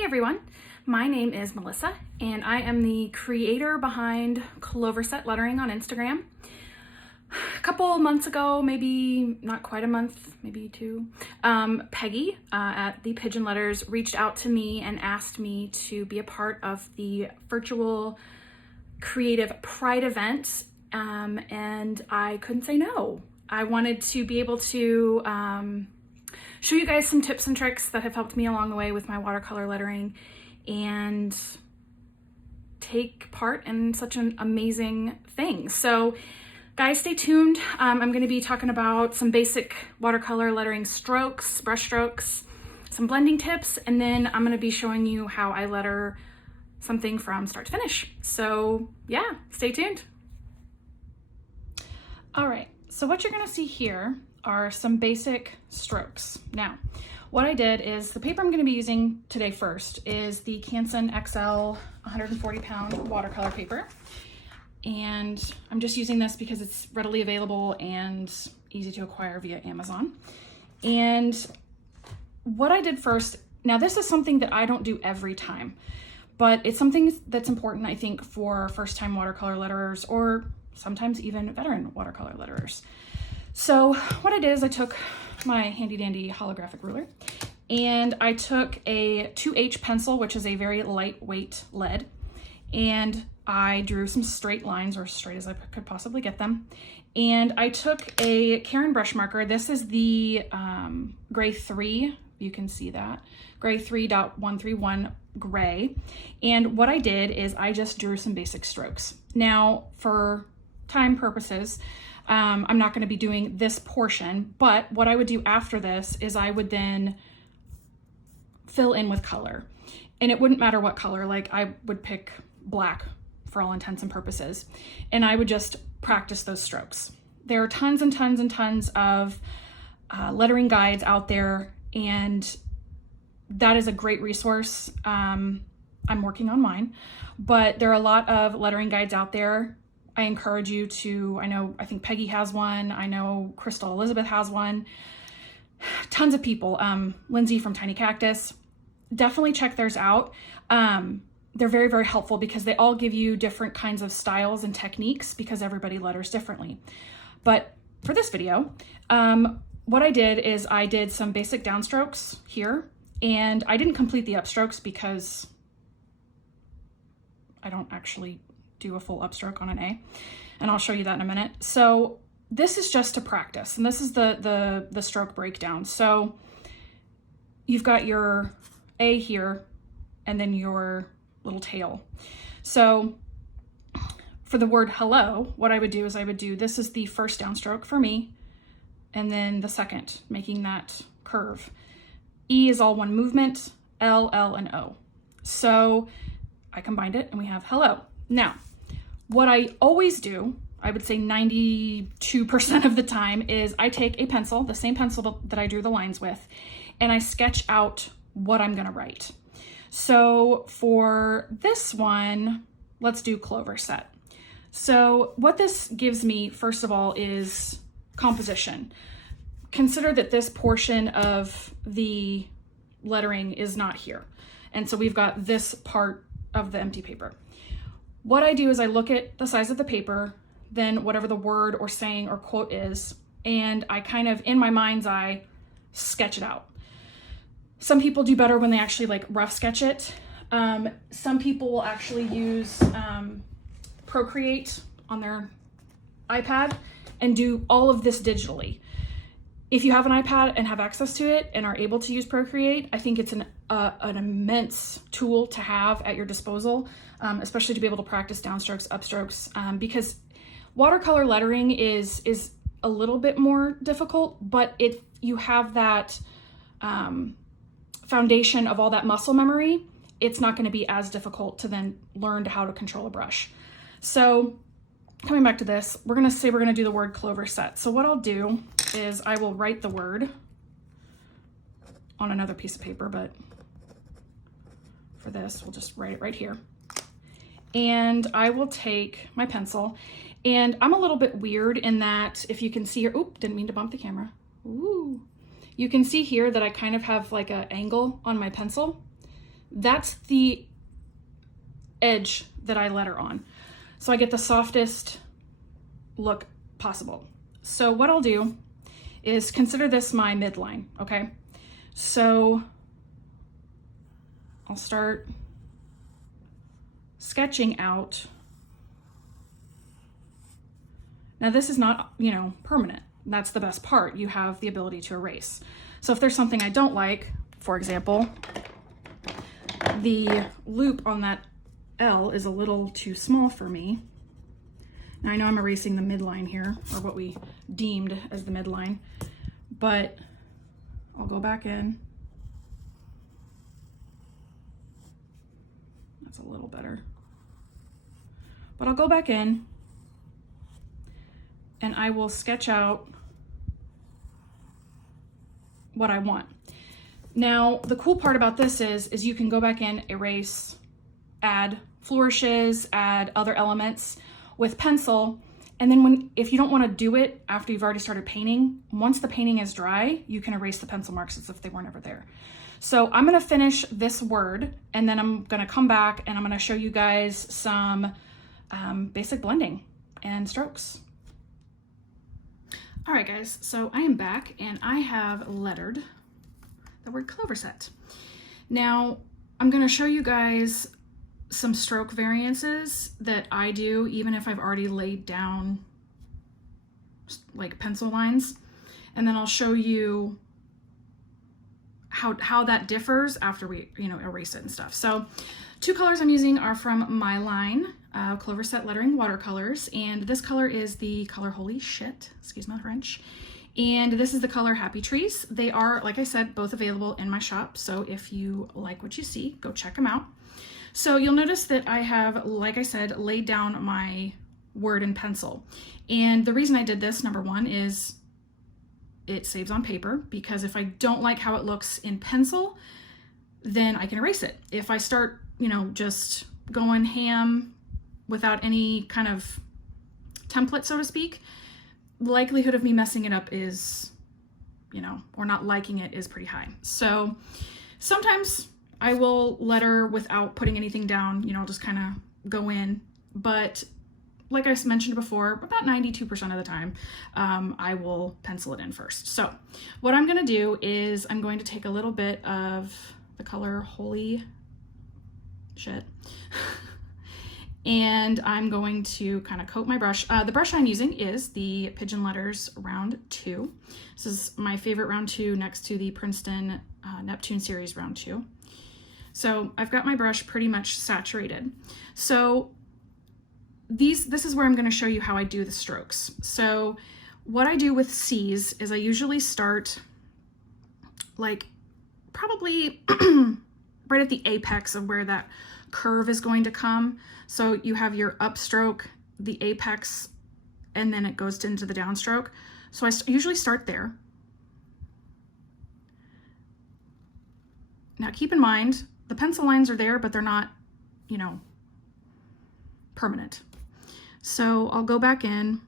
Hey everyone, my name is Melissa and I am the creator behind Clover Set Lettering on Instagram. A couple months ago, maybe not quite a month, maybe two, Peggy at the Pigeon Letters reached out to me and asked me to be a part of the virtual creative pride event, and I couldn't say no. I wanted to be able to show you guys some tips and tricks that have helped me along the way with my watercolor lettering and take part in such an amazing thing. So guys, stay tuned. I'm going to be talking about some basic watercolor lettering strokes, brush strokes, some blending tips, and then I'm going to be showing you how I letter something from start to finish. So yeah, stay tuned. All right, so what you're going to see here are some basic strokes. Now, what I did is the paper I'm going to be using today first is the Canson XL 140-pound watercolor paper. And I'm just using this because it's readily available and easy to acquire via Amazon. And what I did first, now this is something that I don't do every time, but it's something that's important, I think, for first-time watercolor letterers or sometimes even veteran watercolor letterers. So what I did is I took my handy dandy holographic ruler and I took a 2H pencil, which is a very lightweight lead, and I drew some straight lines, or straight as I could possibly get them. And I took a Caron brush marker. This is the gray 3, you can see that, gray 3.131 gray. And what I did is I just drew some basic strokes. Now, for time purposes, I'm not going to be doing this portion, but what I would do after this is I would then fill in with color. And it wouldn't matter what color, like I would pick black for all intents and purposes, and I would just practice those strokes. There are tons and tons and tons of lettering guides out there, and that is a great resource. I'm working on mine, but there are a lot of lettering guides out there. I encourage you to, I think Peggy has one. I know Crystal Elizabeth has one. Tons of people. Lindsay from Tiny Cactus. Definitely check theirs out. They're very, very helpful because they all give you different kinds of styles and techniques because everybody letters differently. But for this video, what I did is I did some basic downstrokes here, and I didn't complete the upstrokes because I don't actually do a full upstroke on an A, and I'll show you that in a minute. So this is just to practice, and this is the stroke breakdown. So you've got your A here, and then your little tail. So for the word hello, what I would do is I would do, this is the first downstroke for me, and then the second, making that curve. E is all one movement, L, L, and O. So I combined it and we have hello. Now, what I always do, I would say 92% of the time, is I take a pencil, the same pencil that I drew the lines with, and I sketch out what I'm gonna write. So for this one, let's do Clover Set. So what this gives me, first of all, is composition. Consider that this portion of the lettering is not here. And so we've got this part of the empty paper. What I do is I look at the size of the paper, then whatever the word or saying or quote is, and I kind of, in my mind's eye, sketch it out. Some people do better when they actually like rough sketch it. Some people will actually use Procreate on their iPad and do all of this digitally. If you have an iPad and have access to it and are able to use Procreate, I think it's an immense tool to have at your disposal, especially to be able to practice downstrokes, upstrokes, because watercolor lettering is a little bit more difficult, but you have that foundation of all that muscle memory, it's not going to be as difficult to then learn how to control a brush. So coming back to this, we're going to do the word Clover Set. So what I'll do is I will write the word on another piece of paper, but for this, we'll just write it right here. And I will take my pencil, and I'm a little bit weird in that, if you can see here, oop, didn't mean to bump the camera. Ooh. You can see here that I kind of have like an angle on my pencil. That's the edge that I letter on. So I get the softest look possible. So what I'll do is consider this my midline, okay? So I'll start sketching out. Now this is not, you know, permanent. That's the best part. You have the ability to erase. So if there's something I don't like, for example, the loop on that L is a little too small for me. Now I know I'm erasing the midline here, or what we deemed as the midline, but I'll go back in. That's a little better. But I'll go back in and I will sketch out what I want. Now, the cool part about this is you can go back in, erase, add flourishes, add other elements with pencil. And then if you don't want to do it after you've already started painting, once the painting is dry, you can erase the pencil marks as if they weren't ever there. So I'm going to finish this word and then I'm going to come back and I'm going to show you guys some basic blending and strokes. All right, guys, so I am back and I have lettered the word clover set. Now I'm going to show you guys some stroke variances that I do even if I've already laid down like pencil lines, and then I'll show you how that differs after we, you know, erase it and stuff. So two colors I'm using are from my line, Clover Set Lettering Watercolors, and this color is the color Holy Shit, excuse my French, and this is the color Happy Trees. They are, like I said, both available in my shop, so if you like what you see, go check them out. So you'll notice that I have, like I said, laid down my word in pencil, and the reason I did this, number one, is it saves on paper, because if I don't like how it looks in pencil, then I can erase it. If I start, you know, just going ham without any kind of template, so to speak, the likelihood of me messing it up is, you know, or not liking it is pretty high. So sometimes I will letter without putting anything down, you know, just kind of go in. But like I mentioned before, about 92% of the time, I will pencil it in first. So what I'm gonna do is I'm going to take a little bit of the color Holy Shit, and I'm going to kind of coat my brush. The brush I'm using is the Pigeon Letters Round 2. This is my favorite Round 2 next to the Princeton Neptune Series Round 2. So I've got my brush pretty much saturated. So this is where I'm going to show you how I do the strokes. So what I do with C's is I usually start like probably right at the apex of where that curve is going to come. So you have your upstroke, the apex, and then it goes into the downstroke. So I usually start there. Now keep in mind, the pencil lines are there, but they're not, you know, permanent. So I'll go back in,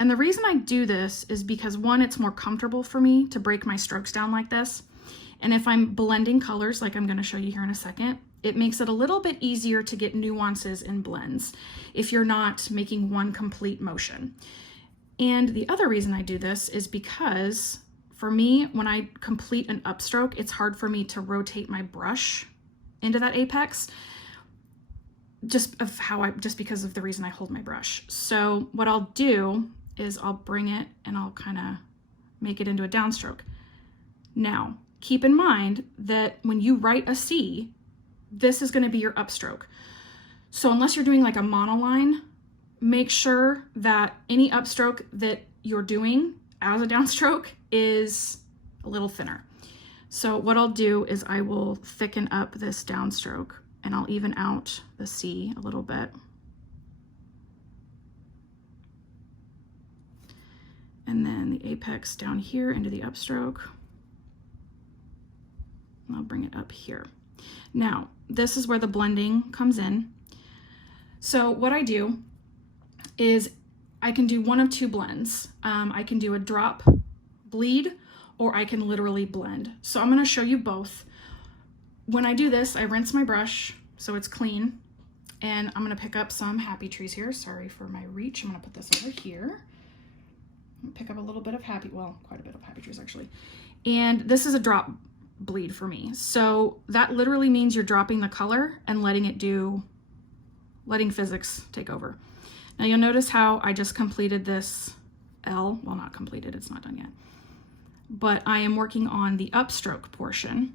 and the reason I do this is because, one, it's more comfortable for me to break my strokes down like this. And if I'm blending colors, like I'm going to show you here in a second, it makes it a little bit easier to get nuances and blends if you're not making one complete motion. And the other reason I do this is because for me, when I complete an upstroke, it's hard for me to rotate my brush into that apex, just because of the reason I hold my brush. So what I'll do is I'll bring it and I'll kind of make it into a downstroke. Now, keep in mind that when you write a C, this is going to be your upstroke. So unless you're doing like a monoline, make sure that any upstroke that you're doing as a downstroke is a little thinner. So what I'll do is I will thicken up this downstroke and I'll even out the C a little bit. And then the apex down here into the upstroke. And I'll bring it up here. Now, this is where the blending comes in. So what I do is I can do one of two blends. I can do a drop bleed, or I can literally blend. So I'm going to show you both. when I do this, I rinse my brush so it's clean. And I'm gonna pick up some happy trees here. Sorry for my reach. I'm gonna put this over here. Pick up a little bit of quite a bit of happy trees actually. And this is a drop bleed for me. So that literally means you're dropping the color and letting physics take over. Now you'll notice how I just completed this L. Well, not completed, it's not done yet. But I am working on the upstroke portion.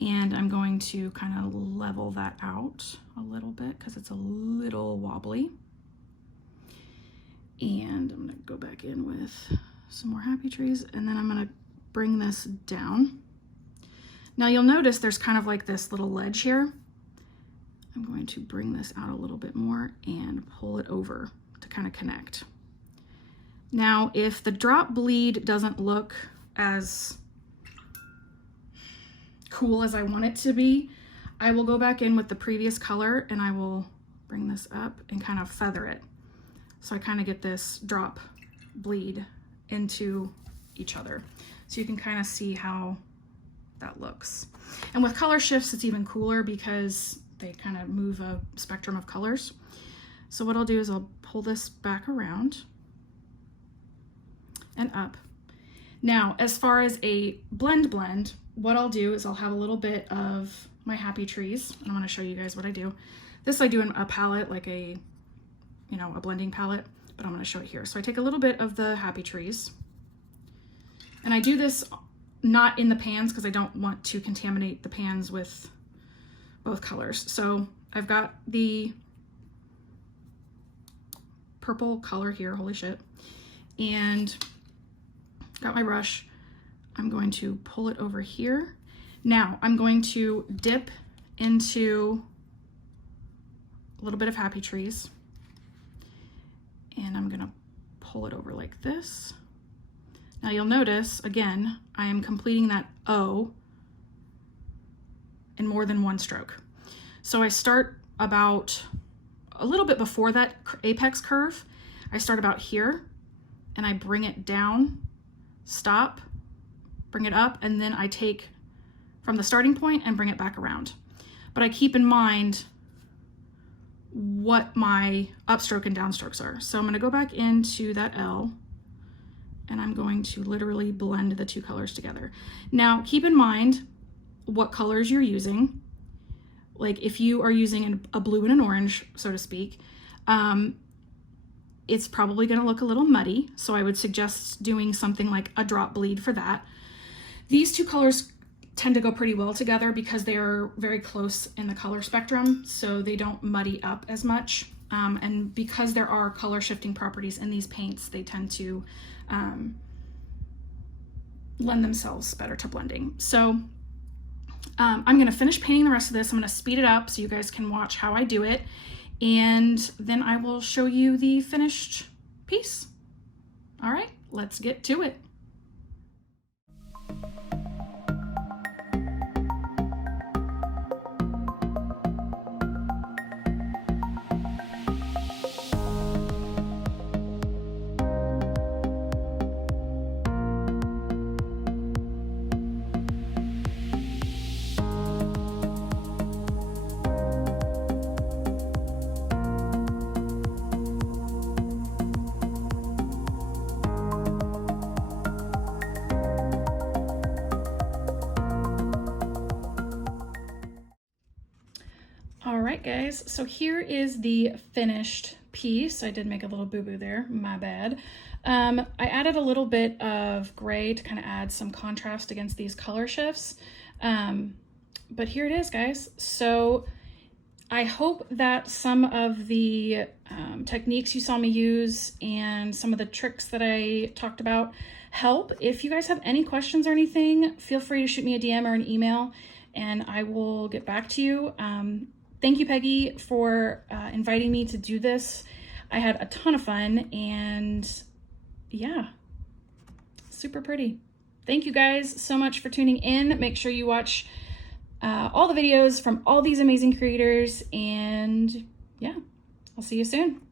And I'm going to kind of level that out a little bit because it's a little wobbly. And I'm gonna go back in with some more happy trees, and then I'm gonna bring this down. Now you'll notice there's kind of like this little ledge here. I'm going to bring this out a little bit more and pull it over to kind of connect. Now, if the drop bleed doesn't look as cool as I want it to be, I will go back in with the previous color and I will bring this up and kind of feather it. So I kind of get this drop bleed into each other. So you can kind of see how that looks. And with color shifts, it's even cooler because they kind of move a spectrum of colors. So what I'll do is I'll pull this back around and up. Now, as far as a blend, what I'll do is I'll have a little bit of my happy trees, and I'm gonna show you guys what I do. This I do in a palette, like a blending palette, but I'm gonna show it here. So I take a little bit of the happy trees, and I do this not in the pans because I don't want to contaminate the pans with both colors. So I've got the purple color here, holy shit, and got my brush. I'm going to pull it over here. Now I'm going to dip into a little bit of happy trees, and I'm gonna pull it over like this. Now you'll notice, again, I am completing that O in more than one stroke. So I start about a little bit before that apex curve. I start about here and I bring it down, stop, bring it up, and then I take from the starting point and bring it back around. But I keep in mind what my upstroke and downstrokes are. So I'm gonna go back into that L and I'm going to literally blend the two colors together. Now, keep in mind what colors you're using. Like if you are using a blue and an orange, so to speak, it's probably gonna look a little muddy. So I would suggest doing something like a drop bleed for that. These two colors tend to go pretty well together because they are very close in the color spectrum, so they don't muddy up as much. And because there are color shifting properties in these paints, they tend to lend themselves better to blending. So I'm gonna finish painting the rest of this. I'm gonna speed it up so you guys can watch how I do it, and then I will show you the finished piece. All right, let's get to it. All right, guys, so here is the finished piece. I did make a little boo-boo there, my bad. I added a little bit of gray to kind of add some contrast against these color shifts. But here it is, guys. So I hope that some of the techniques you saw me use and some of the tricks that I talked about help. If you guys have any questions or anything, feel free to shoot me a DM or an email and I will get back to you. Thank you, Peggy, for inviting me to do this. I had a ton of fun and yeah, super pretty. Thank you guys so much for tuning in. Make sure you watch all the videos from all these amazing creators, and yeah, I'll see you soon.